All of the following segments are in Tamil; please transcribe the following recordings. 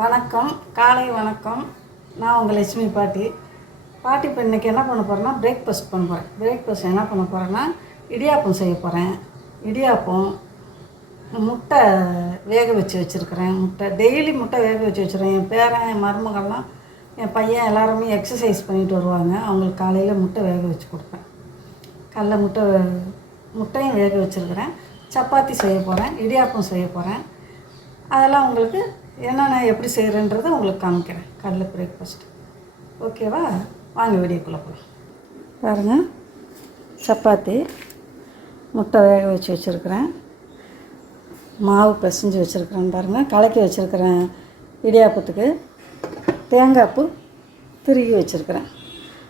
வணக்கம் காலை வணக்கம். நான் உங்கள் லட்சுமி பாட்டி. பாட்டி இப்போ இன்றைக்கி என்ன பண்ண போகிறேன்னா பிரேக்ஃபாஸ்ட் பண்ண போகிறேன் பிரேக்ஃபாஸ்ட் என்ன பண்ண போகிறேன்னா இடியாப்பம் செய்ய போகிறேன் இடியாப்பம் முட்டை வேக வச்சு வச்சுருக்கிறேன். முட்டை டெய்லி முட்டை வேக வச்சு வச்சுருவேன் என் பேரன் என் மருமகள்லாம் என் பையன் எல்லாருமே எக்ஸசைஸ் பண்ணிட்டு வருவாங்க. அவங்களுக்கு காலையில் முட்டை வேக வச்சு கொடுப்பேன். கடல முட்டை முட்டையும் வேக வச்சுருக்கிறேன். சப்பாத்தி செய்ய போகிறேன் இடியாப்பம் செய்ய போகிறேன் அதெல்லாம் உங்களுக்கு என்னென்ன எப்படி செய்கிறேன்றதை உங்களுக்கு காமிக்கிறேன். கடல பிரேக்ஃபாஸ்ட் ஓகேவா வாங்க வீடியோக்குள்ளே போகலாம் பாருங்கள் சப்பாத்தி முட்டை வேக வச்சு வச்சுருக்கிறேன். மாவு பிசைஞ்சு வச்சுருக்கிறேன் பாருங்கள் கலக்கி வச்சுருக்கிறேன் இடியாப்பத்துக்கு. தேங்காய் பூ திருகி வச்சுருக்கிறேன்.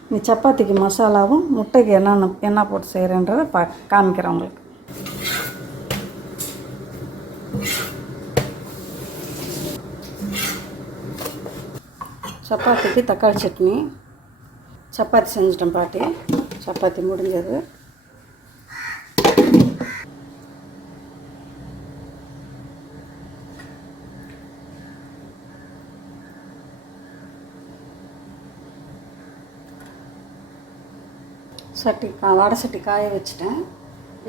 இந்த சப்பாத்திக்கு மசாலாவும் முட்டைக்கு என்னென்ன என்ன போட்டு செய்கிறேன்றதை பா காமிக்கிறேன் உங்களுக்கு. சப்பாத்திக்கு தக்காளி சட்னி. சப்பாத்தி செஞ்சிட்டேன் பாட்டி. சப்பாத்தி முடிஞ்சது. சட்டி கா வடை சட்டி காய வச்சுட்டேன்.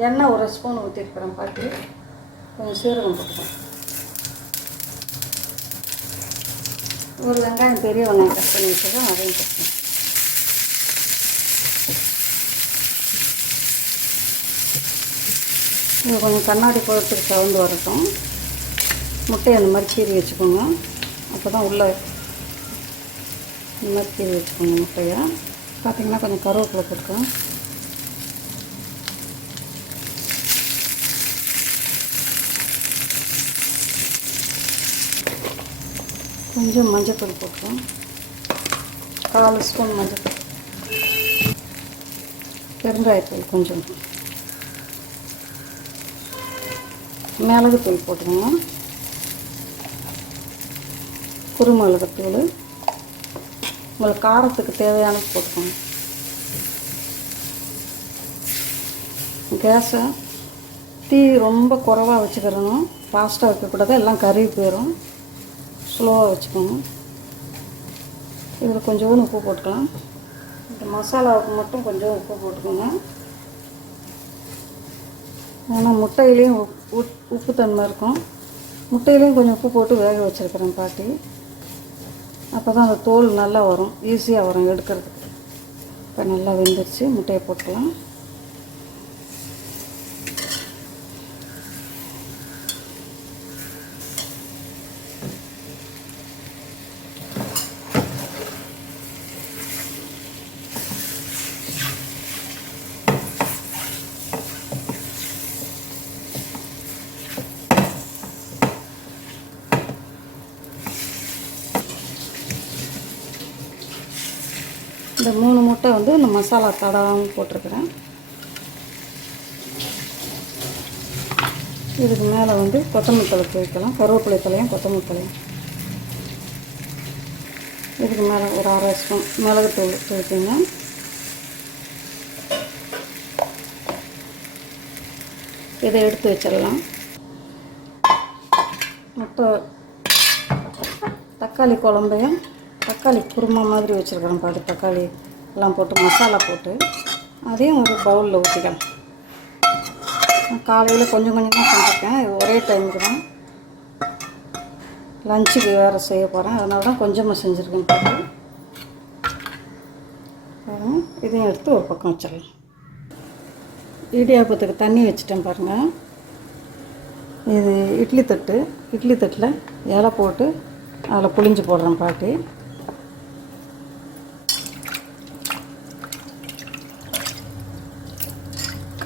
எண்ணெய் ஒரு ஸ்பூன் ஊற்றிருக்கிறேன் பாட்டி. கொஞ்சம் சீரகம் கொடுப்பேன் ஒரு வெங்காயம் பெரிய வெங்காயம் கட் பண்ணி வச்சுருக்கோம் அதையும் போட்டுக்கிறேன் இது கொஞ்சம் கண்ணாடி பழத்துக்கு சவுண்டு வரட்டும். முட்டையை அந்த மாதிரி சீரி வச்சுக்கோங்க. அப்போ தான் உள்ளே இந்த மாதிரி கீறி வச்சுக்கோங்க முட்டையை. பார்த்தீங்கன்னா கொஞ்சம் கருவேப்பிலை போட்டுக்கலாம். கொஞ்சம் மஞ்சள் போட்டுருவோம் கால் ஸ்பூன் மஞ்சள் பெருங்காயத்தூள் கொஞ்சம். மிளகுத்தூள் போட்டுருவோம் குருமிளகுத்தூள். உங்களுக்கு காரத்துக்கு தேவையானது போட்டுக்கோங்க. கேஸை தீ ரொம்ப குறைவாக வச்சுக்கிறணும். ஃபாஸ்ட்டாக வைக்கக்கூடாது. எல்லாம் கருவி போயிடும் ஸ்லோவாக வச்சுக்கோங்க. இதில் கொஞ்சோண்டு உப்பு போட்டுக்கலாம். இந்த மசாலாவுக்கு மட்டும் கொஞ்சம் உப்பு போட்டுக்கோங்க. ஏன்னா முட்டையிலையும் உப் உப்பு தன்மை இருக்கும். முட்டையிலையும் கொஞ்சம் உப்பு போட்டு வேக வச்சுருக்கிறேன் பாட்டி. அப்போ தான் அந்த தோல் நல்லா வரும். ஈஸியாக வரும் எடுக்கிறதுக்கு. இப்போ நல்லா வெந்துருச்சு. முட்டையை போட்டுக்கலாம். இந்த மூணு முட்டை வந்து இந்த மசாலா தடவாகவும் போட்டிருக்கிறேன். இதுக்கு மேலே வந்து கொத்தமல்லி தலை வைக்கலாம் கருவேப்பிலை தலையும் கொத்தமல்லி தலையும் இதுக்கு மேலே ஒரு அரை ஸ்பூன் மிளகுத்தூள் தூக்கிங்க இதை எடுத்து வச்சிடலாம். முட்டை தக்காளி குழம்பையும் தக்காளி குருமா மாதிரி வச்சுருக்கிறேன் பாரு தக்காளி எல்லாம் போட்டு மசாலா போட்டு. அதையும் ஒரு பவுலில் ஊற்றிக்கலாம் காலையில் கொஞ்சம் கொஞ்சமாக செஞ்சுருக்கேன். இது ஒரே டைமுக்கு தான். லஞ்சுக்கு வேறு செய்ய போகிறேன் அதனால தான் கொஞ்சமாக செஞ்சுருக்கேன் பாரு இதையும் எடுத்து ஒரு பக்கம் வச்சிடலாம். இடியாப்பத்துக்கு தண்ணி வச்சுட்டேன் பாருங்கள் இது இட்லி தட்டு. இட்லி தட்டில் இலை போட்டு அதில் புளிஞ்சு போடுறேன் பாட்டி.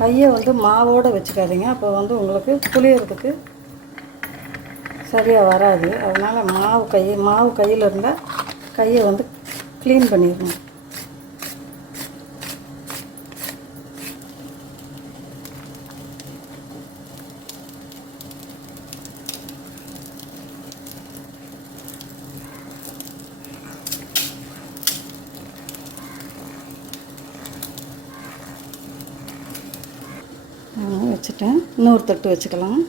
கையை வந்து மாவோடு வச்சுக்காதீங்க. அப்போ வந்து உங்களுக்கு புளியறதுக்கு சரியாக வராது. அதனால் மாவு கை மாவு கையில் இருந்தால் கையை வந்து க்ளீன் பண்ணிடணும் வச்சுட்டேன். இன்னொரு தட்டு வச்சுக்கலாம்.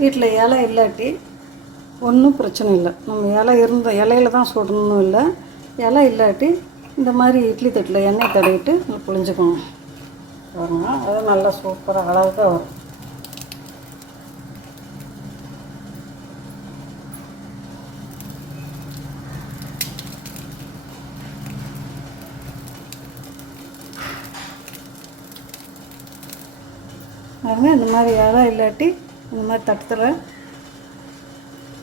வீட்டில் ஏலம் இல்லாட்டி ஒன்றும் பிரச்சனை இல்லை. நம்ம இலை இருந்த இலையில தான் சுடணும் இல்லை. இலை இல்லாட்டி இந்த மாதிரி இட்லி தட்டில் எண்ணெய் தடவிட்டு புளிஞ்சுக்கணும் பாருங்க அது நல்லா சூப்பராக அழகாக வரும். பாருங்க இந்த மாதிரி இலை இல்லாட்டி இந்த மாதிரி தட்டத்தில்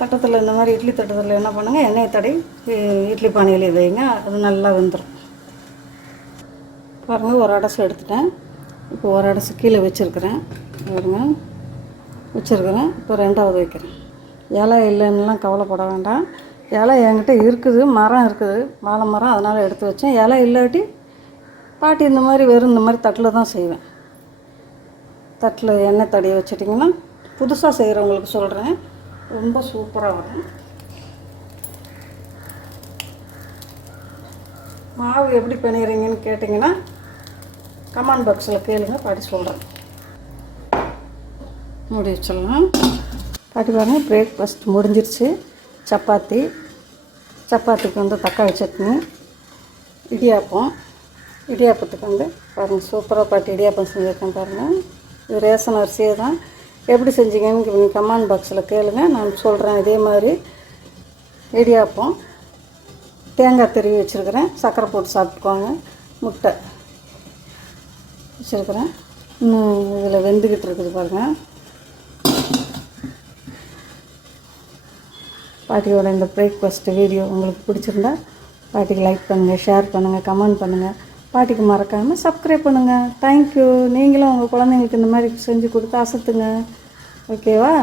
தட்டத்தில் இந்த மாதிரி இட்லி தட்டத்தில் என்ன பண்ணுங்கள் எண்ணெயை தடவி இட்லி பானையில் வைங்க. அது நல்லா வெந்துடும் பாருங்கள் ஒரு அடசு எடுத்துட்டேன். இப்போ ஒரு அடசு கீழே வச்சுருக்கிறேன். பாருங்கள் வச்சுருக்கிறேன். இப்போ ரெண்டாவது வைக்கிறேன். இலை இல்லைன்னுலாம் கவலைப்பட வேண்டாம். இலை என்கிட்ட இருக்குது மரம் இருக்குது வாழை மரம் அதனால் எடுத்து வச்சேன். இலை இல்லாட்டி பாட்டி இந்த மாதிரி வெறும் இந்த மாதிரி தட்டில் தான் செய்வேன். தட்டில் எண்ணெய் தடையை வச்சிட்டிங்கன்னா புதுசாக செய்கிறவங்களுக்கு சொல்கிறேன் ரொம்ப சூப்பராக வரும் மாவு எப்படி பண்ணிடுறீங்கன்னு கேட்டிங்கன்னா கமெண்ட் பாக்ஸில் கேளுங்க பாட்டி சொல்கிறேன் மூடி வச்சிடலாம். பாட்டி பாருங்க பிரேக்ஃபாஸ்ட் முடிஞ்சிருச்சு. சப்பாத்தி. சப்பாத்திக்கு வந்து தக்காளி சட்னி. இடியாப்பம். இடியாப்பத்துக்கு வந்து பாருங்கள் சூப்பராக பாட்டி இடியாப்பம் செஞ்சுருக்கேன் பாருங்கள் இது ரேஷன் அரிசியே தான் எப்படி செஞ்சீங்கன்னு நீங்கள் கமெண்ட் பாக்ஸில் கேளுங்கள் நான் சொல்கிறேன் இதே மாதிரி. இடியாப்பம் தேங்காய் திருவி வச்சுருக்கிறேன். சர்க்கரை போட்டு சாப்பிட்டுக்கோங்க. முட்டை வச்சுருக்கிறேன். இன்னும் இதில் வெந்துக்கிட்டு இருக்குது பாருங்கள் பாட்டியோட இந்த பிரேக்ஃபாஸ்ட் வீடியோ உங்களுக்கு பிடிச்சிருந்தா பாட்டிக்கு லைக் பண்ணுங்கள் ஷேர் பண்ணுங்கள் கமெண்ட் பண்ணுங்கள் பாட்டிக்கு மறக்காமல் சப்ஸ்கிரைப் பண்ணுங்கள் தேங்க்யூ நீங்களும் உங்கள் குழந்தைங்களுக்கு இந்த மாதிரி செஞ்சு கொடுத்து அசத்துங்க. ஓகேவா